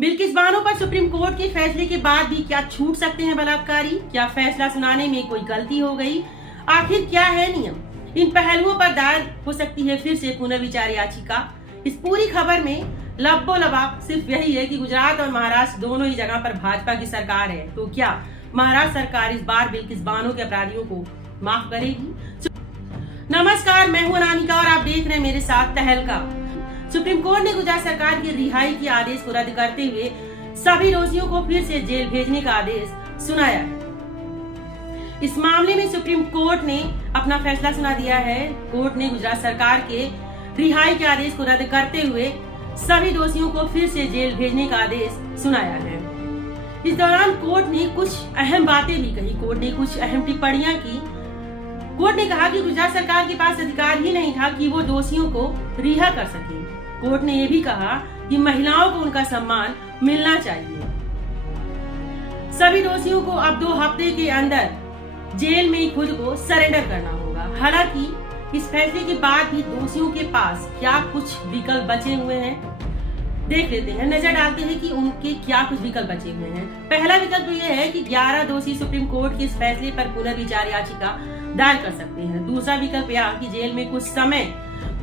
बिल्किस बानो पर supreme court के फैसले के बाद भी क्या छूट सकते हैं बलात्कारी? क्या फैसला सुनाने में कोई गलती हो गई? आखिर क्या है नियम? इन पहलुओं पर दायर हो सकती है फिर से पुनर्विचार याचिका। इस पूरी खबर में लब्बो लबाब सिर्फ यही है कि गुजरात और महाराष्ट्र दोनों ही जगह पर भाजपा की सरकार है। तो क्या महाराष्ट्र सरकार इस बार बिल्किस बानो के अपराधियों को माफ करेगी? नमस्कार, मैं हूं अनामिका और आप देख रहे हैं मेरे साथ तहलका। सुप्रीम कोर्ट ने गुजरात सरकार के रिहाई के आदेश को रद्द करते हुए सभी दोषियों को फिर से जेल भेजने का आदेश सुनाया है। इस मामले में सुप्रीम कोर्ट ने अपना फैसला सुना दिया है। कोर्ट ने गुजरात सरकार के रिहाई के आदेश को रद्द करते हुए सभी दोषियों को फिर से जेल भेजने का आदेश सुनाया है। इस दौरान कोर्ट ने कुछ अहम बातें भी कही। कोर्ट ने कुछ अहम टिप्पणियां की। कोर्ट ने कहा कि गुजरात सरकार के पास अधिकार ही नहीं था कि वो दोषियों को रिहा कर सके। कोर्ट ने ये भी कहा कि महिलाओं को उनका सम्मान मिलना चाहिए। सभी दोषियों को अब 2 हफ्ते के अंदर जेल में खुद को सरेंडर करना होगा। हालांकि इस फैसले के बाद भी दोषियों के पास क्या कुछ विकल्प बचे हुए हैं, देख लेते हैं, नजर डालते हैं कि उनके क्या कुछ विकल्प बचे हुए हैं। पहला विकल्प तो यह है कि 11 दोषी सुप्रीम कोर्ट के इस फैसले पर पुनर्विचार याचिका दायर कर सकते हैं। दूसरा विकल्प यह कि जेल में कुछ समय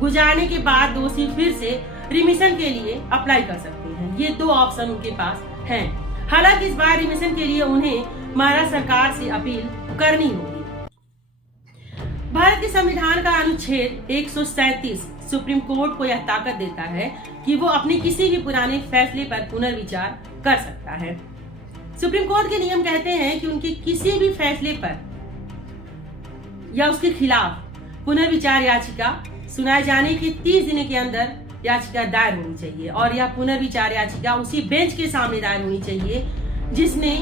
गुजारने के बाद दोषी फिर से रिमिशन के लिए अप्लाई कर सकते हैं। ये 2 ऑप्शन उनके पास हैं। हालांकि इस बार रिमिशन के लिए उन्हें महाराष्ट्र सरकार से अपील करनी होगी। भारत के संविधान का अनुच्छेद 137 सुप्रीम कोर्ट को यह ताकत देता है कि वो अपने किसी भी पुराने फैसले पर पुनर्विचार कर सकता है। सुप्रीम कोर्ट के नियम कहते हैं कि उनके किसी भी फैसले पर या उसके खिलाफ पुनर्विचार याचिका सुनाए जाने के 30 दिन के अंदर याचिका दायर होनी चाहिए और यह पुनर्विचार याचिका उसी बेंच के सामने दायर होनी चाहिए जिसने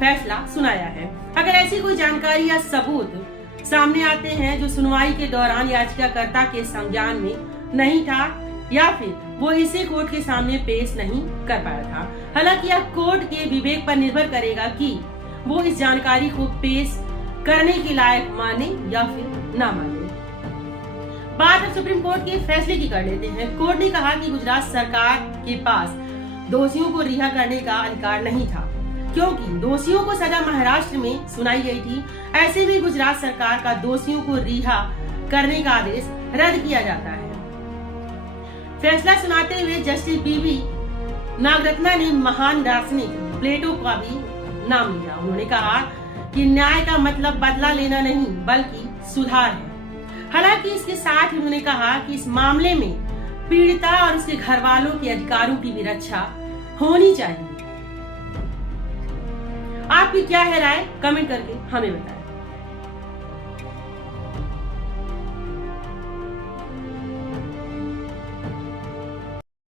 फैसला सुनाया है। अगर ऐसी कोई जानकारी या सबूत सामने आते हैं जो सुनवाई के दौरान याचिकाकर्ता के संज्ञान में नहीं था या फिर वो इसे कोर्ट के सामने पेश नहीं कर पाया था। हालांकि यह कोर्ट के विवेक पर निर्भर करेगा कि वो इस जानकारी को पेश करने के लायक माने या फिर ना माने। बात अब सुप्रीम कोर्ट के फैसले की कर लेते हैं। कोर्ट ने कहा कि गुजरात सरकार के पास दोषियों को रिहा करने का अधिकार नहीं था क्योंकि दोषियों को सजा महाराष्ट्र में सुनाई गई थी। ऐसे भी गुजरात सरकार का दोषियों को रिहा करने का आदेश रद्द किया जाता है। फैसला सुनाते हुए जस्टिस बीवी नागरत्ना ने महान दार्शनिक प्लेटो का भी नाम लिया। उन्होंने कहा कि न्याय का मतलब बदला लेना नहीं बल्कि सुधार है। हालांकि इसके साथ ही उन्होंने कहा कि इस मामले में पीड़िता और उसके घर वालों के अधिकारों की भी रक्षा होनी चाहिए। आपकी क्या है राय? कमेंट करके हमें बताएं।